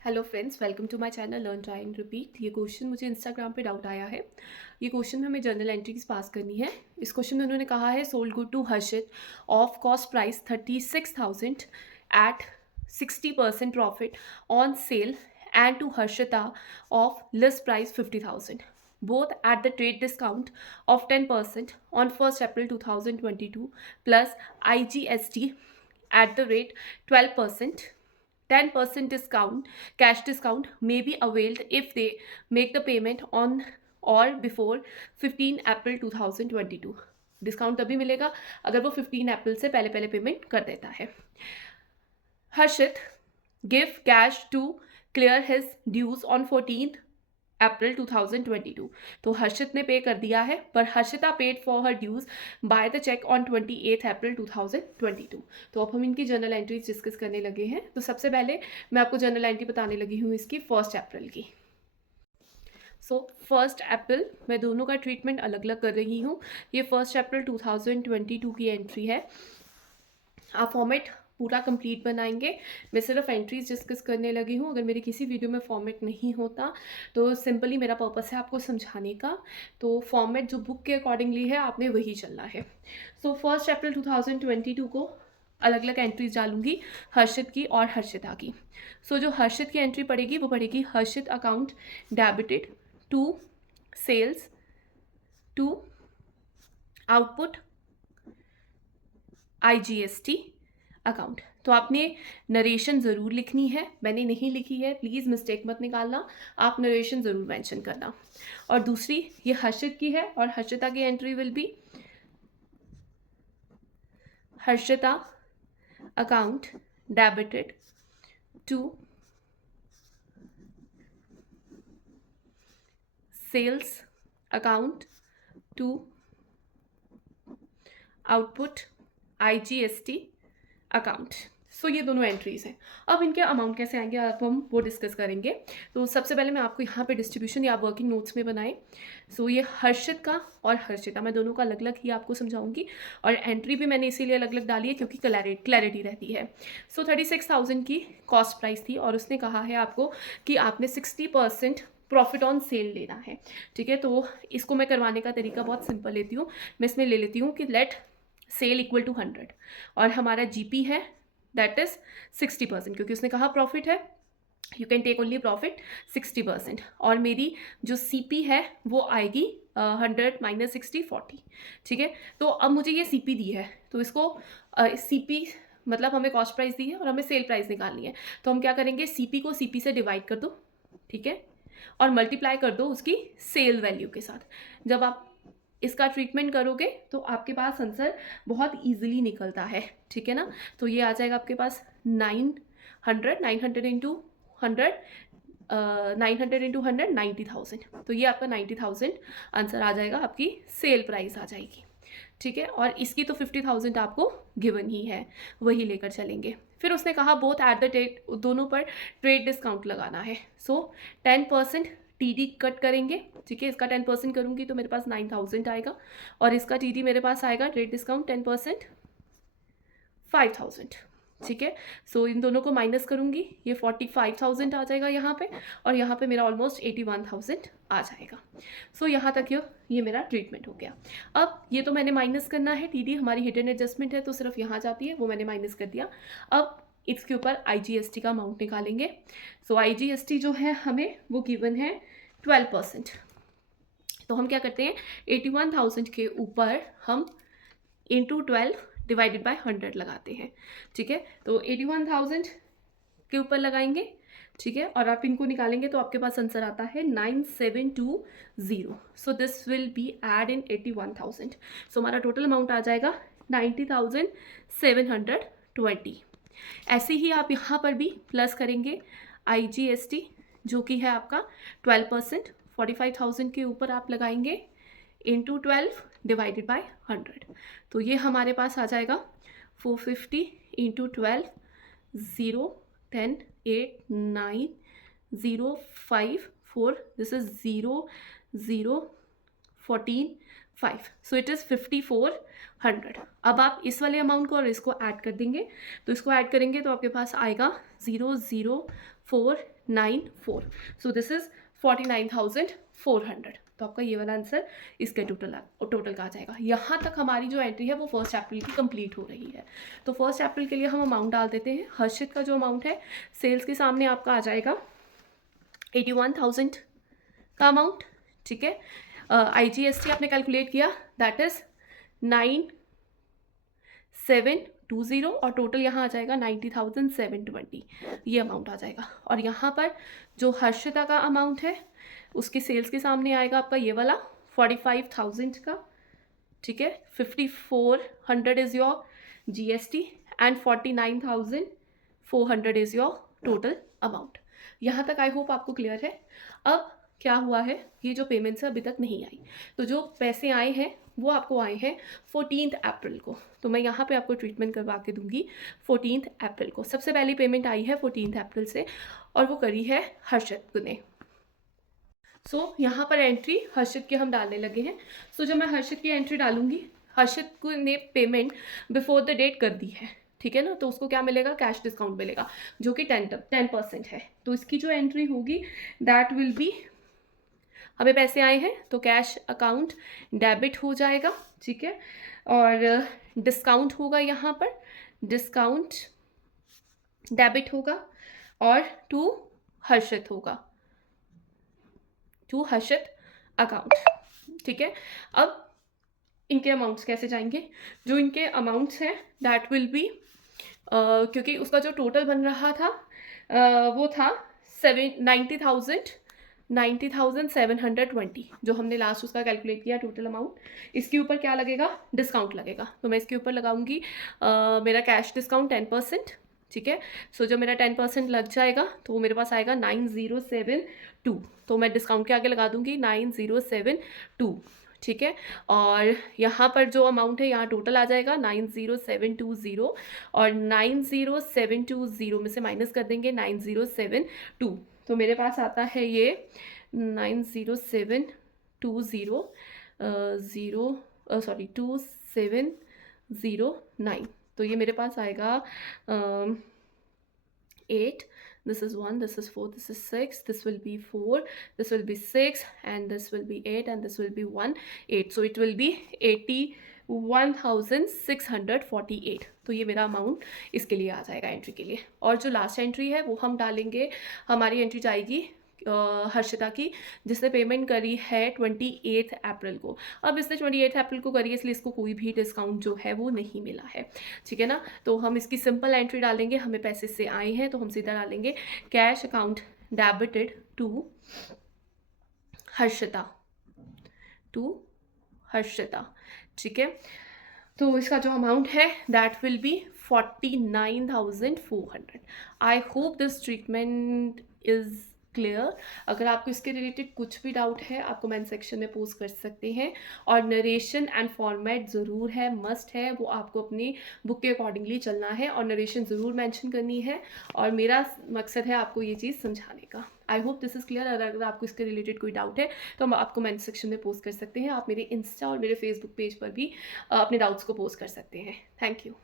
Hello friends, welcome to my channel learn try and repeat. ये question मुझे Instagram पे doubt आया है। ये क्वेश्चन में हमें जर्नल एंट्रीज पास करनी है। इस क्वेश्चन में उन्होंने कहा है sold good to Harshit of cost price 36,000 at 60% profit on sale and to Harshita of list price 50,000 both at the trade discount of 10% on 1st April 2022 plus IGST at the rate 12%. 10% discount, cash discount may be availed if they make the payment on or before 15 April 2022। Discount तभी मिलेगा अगर वो 15 अप्रैल से पहले पहले payment कर देता है। Harshit give cash to clear his dues on 14 April 2022। तो हर्षित ने पे कर दिया है, पर Harshita paid for her dues by the cheque on 28 April 2022। तो अब हम इनकी जर्नल एंट्रीज डिस्कस करने लगे हैं। तो सबसे पहले मैं आपको जर्नल एंट्री बताने लगी हूँ इसकी 1 अप्रैल की। सो 1 अप्रैल मैं दोनों का ट्रीटमेंट अलग अलग कर रही हूँ। ये 1 अप्रैल 2022 की एंट्री है। आप फॉर्मेट पूरा कंप्लीट बनाएंगे। मैं सिर्फ एंट्रीज डिस्कस करने लगी हूँ। अगर मेरी किसी वीडियो में फॉर्मेट नहीं होता तो सिंपली मेरा पर्पस है आपको समझाने का। तो फॉर्मेट जो बुक के अकॉर्डिंगली है आपने वही चलना है। सो 1 अप्रैल 2022 को अलग अलग एंट्रीज डालूंगी हर्षित की और हर्षिता की। सो जो हर्षित की एंट्री पड़ेगी वो पड़ेगी Harshit account debited to sales to output IGST account. तो आपने नरेशन ज़रूर लिखनी है, मैंने नहीं लिखी है, प्लीज़ मिस्टेक मत निकालना, आप नरेशन ज़रूर मेंशन करना। और दूसरी ये हर्षित की है और हर्षिता की entry will be Harshita account debited to sales account to output IGST account. So ये दोनों एंट्रीज हैं। अब इनके अमाउंट कैसे आएंगे अब हम वो डिस्कस करेंगे। तो सबसे पहले मैं आपको यहाँ पे डिस्ट्रीब्यूशन या वर्किंग नोट्स में बनाए। सो ये हर्षित का और हर्षिता, मैं दोनों का अलग अलग ही आपको समझाऊंगी। और एंट्री भी मैंने इसीलिए अलग अलग डाली है क्योंकि क्लैरिटी रहती है। सो 36,000 की कॉस्ट प्राइस थी और उसने कहा है आपको कि आपने 60% प्रॉफिट ऑन सेल लेना है। ठीक है, तो इसको मैं करवाने का तरीका बहुत सिंपल लेती हूँ। मैं इसमें ले लेती हूँ कि लेट सेल इक्वल टू 100 और हमारा GP है दैट इज 60%, क्योंकि उसने कहा प्रॉफिट है, you can take only profit 60%। और मेरी जो CP है वो आएगी 100 माइनस 60 40। ठीक है, तो अब मुझे ये CP दी है तो इसको CP मतलब हमें कॉस्ट प्राइस दी है और हमें सेल प्राइस निकालनी है। तो हम क्या करेंगे, CP को CP से डिवाइड कर दो, ठीक है, और मल्टीप्लाई कर दो उसकी सेल वैल्यू के साथ। जब आप इसका ट्रीटमेंट करोगे तो आपके पास आंसर बहुत इजीली निकलता है। ठीक है ना, तो ये आ जाएगा आपके पास 900 इंटू 100 900 इंटू 100 90,000। तो ये आपका 90,000 आंसर आ जाएगा, आपकी सेल प्राइस आ जाएगी। ठीक है, और इसकी तो 50,000 आपको गिवन ही है, वही लेकर चलेंगे। फिर उसने कहा बोथ एट द ट्रेड, दोनों पर ट्रेड डिस्काउंट लगाना है। सो 10% TD कट करेंगे। ठीक है, इसका 10% करूँगी तो मेरे पास 9,000 आएगा और इसका TD मेरे पास आएगा ट्रेड डिस्काउंट 10% 5,000। ठीक है, सो इन दोनों को माइनस करूँगी, ये 45,000 आ जाएगा यहाँ पे और यहाँ पे मेरा ऑलमोस्ट 81,000 आ जाएगा। सो यहाँ तक ये मेरा ट्रीटमेंट हो गया। अब ये तो मैंने माइनस करना है, TD हमारी हिडन एडजस्टमेंट है तो सिर्फ यहाँ जाती है, वो मैंने माइनस कर दिया। अब इसके ऊपर IGST का अमाउंट निकालेंगे। सो IGST जो है हमें वो गिवन है 12%। तो हम क्या करते हैं, 81,000 के ऊपर हम इंटू 12 डिवाइडेड बाय 100 लगाते हैं। ठीक है, तो 81,000 के ऊपर लगाएंगे। ठीक है, और आप इनको निकालेंगे तो आपके पास आंसर आता है 9720। So this will be add in 81,000। So हमारा टोटल अमाउंट आ जाएगा 90,720। ऐसे ही आप यहाँ पर भी प्लस करेंगे IGST जो कि है आपका 12%, 45,000 के ऊपर आप लगाएंगे इंटू 12 डिवाइडेड बाय 100। तो ये हमारे पास आ जाएगा 450 into 12 0 10 8 9 0 5 4, this is 0 0 14 5। So it is 5400। अब आप इस वाले अमाउंट को और इसको ऐड कर देंगे, तो इसको ऐड करेंगे तो आपके पास आएगा 0049 494, सो दिस इज़ 49,400। तो आपका ये वाला आंसर इसके टोटल का आ जाएगा। यहाँ तक हमारी जो एंट्री है वो 1 अप्रैल की कंप्लीट हो रही है। तो 1 अप्रैल के लिए हम अमाउंट डाल देते हैं। हर्षित का जो अमाउंट है सेल्स के सामने आपका आ जाएगा 81,000 का अमाउंट, ठीक है। IGST आपने कैलकुलेट किया, दैट इज़ 9720 और टोटल यहाँ आ जाएगा 90,720, ये अमाउंट आ जाएगा। और यहाँ पर जो हर्षिता का अमाउंट है उसके सेल्स के सामने आएगा आपका ये वाला 45,000 का, ठीक है। 5,400 is your GST and 49,400 is your total amount. यहाँ तक आई होप आपको क्लियर है। अब क्या हुआ है, ये जो पेमेंट्स अभी तक नहीं आई, तो जो पैसे आए हैं वो आपको आए हैं 14 अप्रैल को। तो मैं यहाँ पे आपको ट्रीटमेंट करवा के दूंगी 14 अप्रैल को। सबसे पहली पेमेंट आई है 14 अप्रैल से और वो करी है हर्षित ने। सो यहाँ पर एंट्री हर्षित की हम डालने लगे हैं। सो जब मैं हर्षित की एंट्री डालूंगी, हर्षित को ने पेमेंट बिफोर द डेट कर दी है, ठीक है ना, तो उसको क्या मिलेगा, कैश डिस्काउंट मिलेगा जो कि 10% है। तो इसकी जो एंट्री होगी दैट विल बी, हमें पैसे आए हैं तो कैश अकाउंट डेबिट हो जाएगा, ठीक है। और डिस्काउंट होगा, यहाँ पर डिस्काउंट डेबिट होगा और टू हर्षित होगा, टू हर्षित अकाउंट, ठीक है। अब इनके अमाउंट्स कैसे जाएंगे, जो इनके अमाउंट्स हैं दैट विल बी, क्योंकि उसका जो टोटल बन रहा था वो था 90,720, जो हमने लास्ट उसका कैलकुलेट किया टोटल अमाउंट। इसके ऊपर क्या लगेगा, डिस्काउंट लगेगा। तो मैं इसके ऊपर लगाऊंगी मेरा कैश डिस्काउंट 10%, ठीक है। सो जो मेरा 10% लग जाएगा तो वो मेरे पास आएगा 9072। तो मैं डिस्काउंट के आगे लगा दूंगी 9072, ठीक है। और यहाँ पर जो अमाउंट है यहाँ टोटल आ जाएगा 90720 और 90720 में से माइनस कर देंगे 9072। तो मेरे पास आता है ये 2709। तो ये मेरे पास आएगा 8, this is 1, this is 4, this is 6, this will be 4, this will be 6 and this will be 8 and this will be 1, 8, so it will be 81,648। तो ये मेरा अमाउंट इसके लिए आ जाएगा एंट्री के लिए। और जो लास्ट एंट्री है वो हम डालेंगे, हमारी एंट्री जाएगी हर्षिता की, जिसने पेमेंट करी है 28 अप्रैल को। अब इसने 28 अप्रैल को करी है इसलिए इसको कोई भी डिस्काउंट जो है वो नहीं मिला है, ठीक है ना। तो हम इसकी सिंपल एंट्री डालेंगे, हमें पैसे से आए हैं तो हम सीधा डालेंगे cash account debited to Harshita, ठीक है। तो इसका जो अमाउंट है that will be 49,400। I hope this treatment is clear. अगर आपको इसके रिलेटेड कुछ भी डाउट है आप कमेंट सेक्शन में पोस्ट कर सकते हैं। और नरेशन एंड फॉर्मेट ज़रूर है, मस्ट है, वो आपको अपनी बुक के अकॉर्डिंगली चलना है और नरेशन ज़रूर मेंशन करनी है। और मेरा मकसद है आपको ये चीज़ समझाने का। आई होप दिस इज़ क्लियर। अगर आपको इसके रिलेटेड कोई डाउट है तो आप कमेंट सेक्शन में पोस्ट कर सकते हैं। आप मेरे इंस्टा और मेरे फेसबुक पेज पर भी अपने डाउट्स को पोस्ट कर सकते हैं। Thank you.